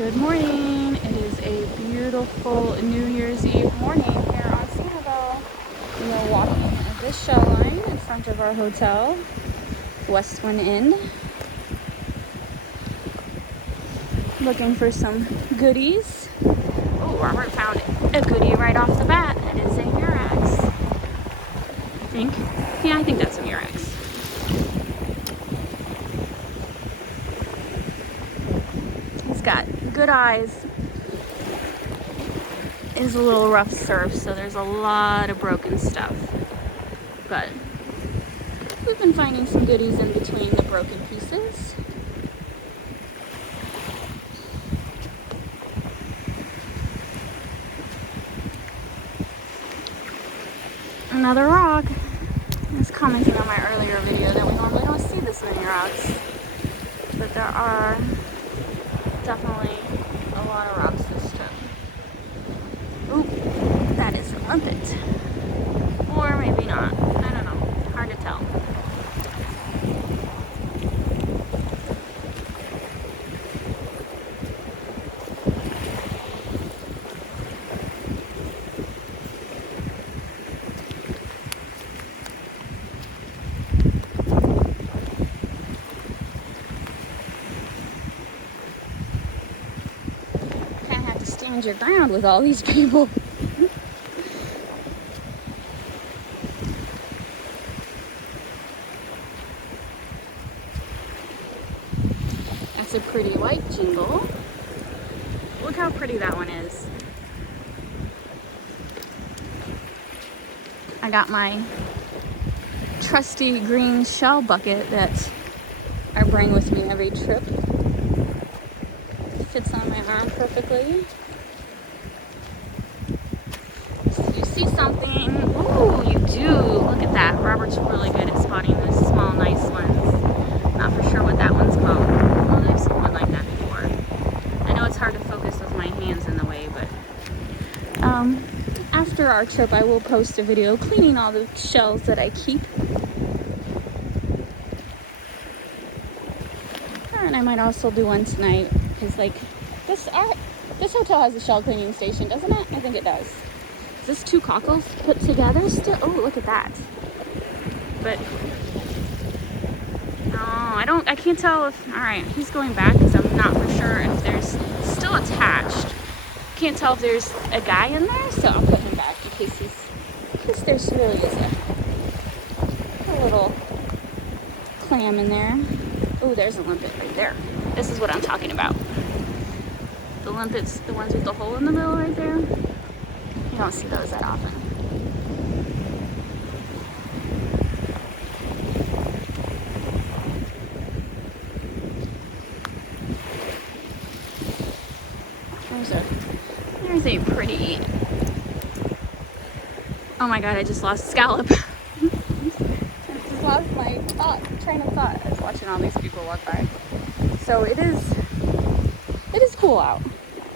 Good morning. It is a beautiful New Year's Eve morning here on Sanibel. We are walking this shell line in front of our hotel, Westwind Inn, looking for some goodies. Oh, Robert found a goodie right off the bat. It is a Murex. I think. Yeah, I think that's a Murex. He's got good eyes. It is a little rough surf, so there's a lot of broken stuff. But we've been finding some goodies in between the broken pieces. Another rock. I was commenting on my earlier video that we normally don't see this many rocks, but there are definitely a lot of rocks this trip. Ooh, that is a limpet. Or maybe not. I don't know. Hard to tell. Kind of have to stand your ground with all these people. That's a pretty white jingle. Look how pretty that one is. I got my trusty green shell bucket that I bring with me every trip. It fits on my arm perfectly. So you see something. Ooh, you do. Look at that. Robert's really good at spotting those small, nice ones. Not for sure what that one's called. Well, I've seen one like that before. I know it's hard to focus with my hands in the way, but after our trip, I will post a video cleaning all the shells that I keep. And I might also do one tonight, because like this hotel has a shell cleaning station, doesn't it? I think it does. Is this two cockles put together still? Oh, look at that. But no, I can't tell if, all right, he's going back because I'm not for sure if there's still attached. Can't tell if there's a guy in there, so I'll put him back in case there's really is a little clam in there. Oh, there's a limpet right there. This is what I'm talking about. The limpets, the ones with the hole in the middle right there. You don't see those that often. There's a pretty, oh my god, I just lost a scallop. I just lost my train of thought. I was watching all these people walk by. So it is cool out.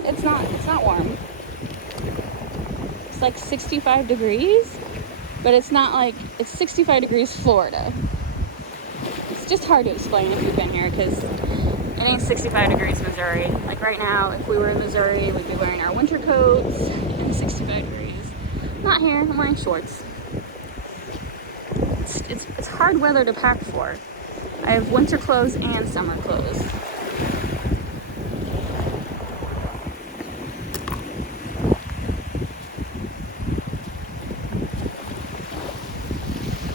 It's not warm. It's like 65 degrees, but it's not like, it's 65 degrees Florida. It's just hard to explain if you've been here, because it ain't 65 degrees Missouri. Like right now, if we were in Missouri, we'd be wearing our winter coats and 65 degrees. Not here, I'm wearing shorts. It's hard weather to pack for. I have winter clothes and summer clothes.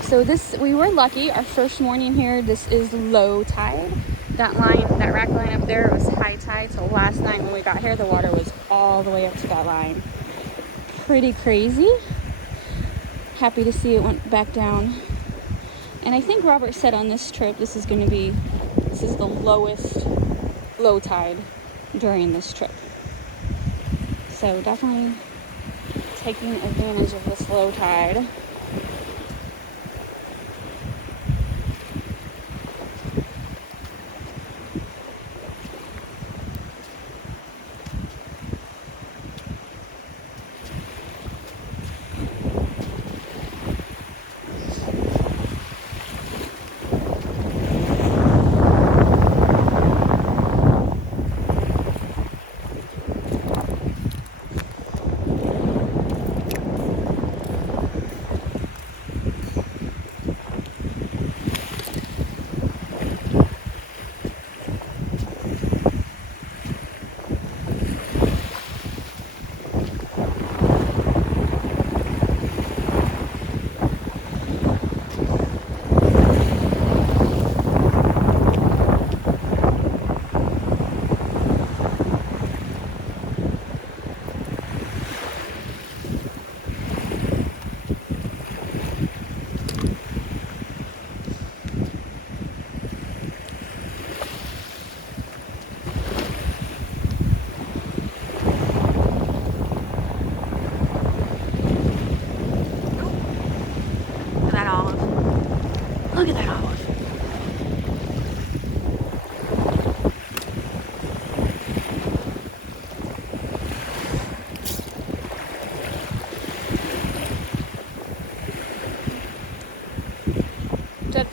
So we were lucky. Our first morning here, this is low tide. That rack line up there was high tide. So last night when we got here, the water was all the way up to that line. Pretty crazy. Happy to see it went back down. And I think Robert said on this trip, this is the lowest low tide during this trip. So definitely taking advantage of this low tide.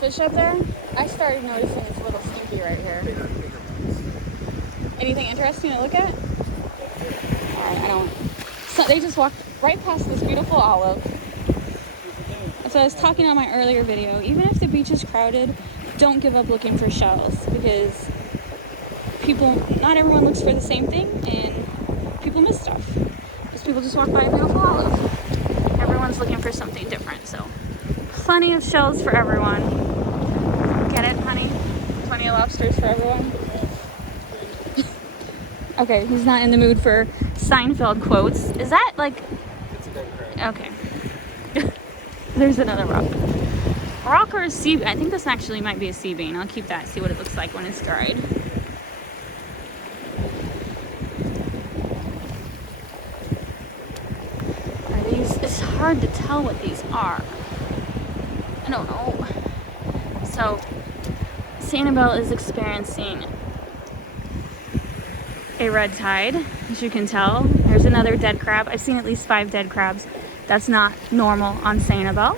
fish up there? I started noticing it's a little stinky right here. Anything interesting to look at? Alright, I don't. So they just walked right past this beautiful olive. So I was talking on my earlier video, even if the beach is crowded, don't give up looking for shells, because not everyone looks for the same thing, and people miss stuff. Because people just walk by a beautiful olive. Everyone's looking for something different, so plenty of shells for everyone. Get it, honey? Plenty of lobsters for everyone. Okay, he's not in the mood for Seinfeld quotes. Is that like... Okay. There's another rock. Rock or a sea... I think this actually might be a sea bean. I'll keep that, see what it looks like when it's dried. Are these... It's hard to tell what these are. I don't know. So, Sanibel is experiencing a red tide, as you can tell. There's another dead crab. I've seen at least 5 dead crabs. That's not normal on Sanibel.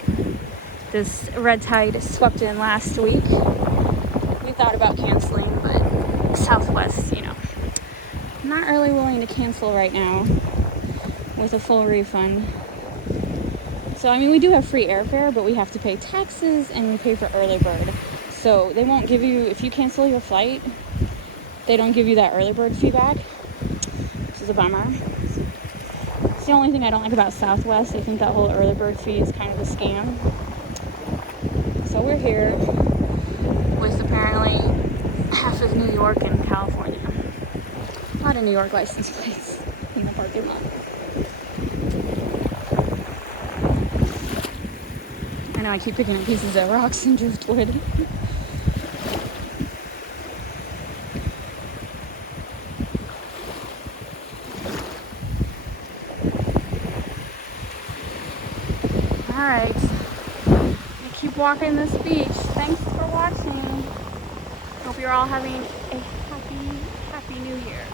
This red tide swept in last week. We thought about canceling, but Southwest, you know, not really willing to cancel right now with a full refund. So, I mean, we do have free airfare, but we have to pay taxes and we pay for early bird. So they won't give you, if you cancel your flight, they don't give you that early bird fee back, which is a bummer. It's the only thing I don't like about Southwest. I think that whole early bird fee is kind of a scam. So we're here with apparently half of New York and California. A lot of New York license plates in the parking lot. I know I keep picking up pieces of rocks and driftwood. Alright, I keep walking this beach. Thanks for watching. Hope you're all having a happy new year.